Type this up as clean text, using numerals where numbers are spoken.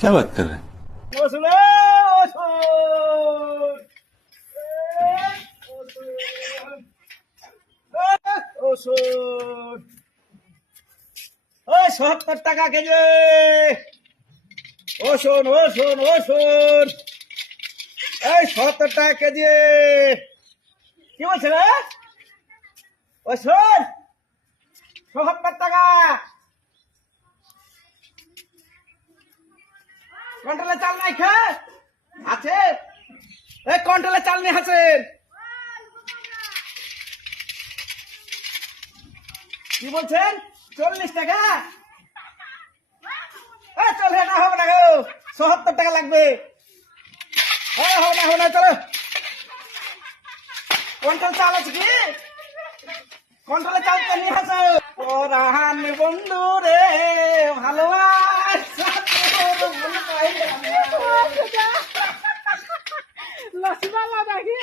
क्या बात कर रहे हैं? ওই ৭০ টাকা কেজি। ওষুন ওষুন ওষুন, এই ৭০ টাকা কেজি। কি বলছে রে? ওষুন ৭০ টাকা। কন্ট্রোলে চাল নাই খা আছে? এই কন্ট্রোলে চাল নিয়ে আছেন? কি বলছেন? ৪০ টাকা? চল, না হবে না গো, ৭০ টাকা লাগবে। হবে না চলো। কন্ট্রোল চাল আছে কি? কন্ট্রোলে চাল তো নিয়ে আসো। পরাণ বন্ধু রে ভালোবাসা লসিবালা দেখি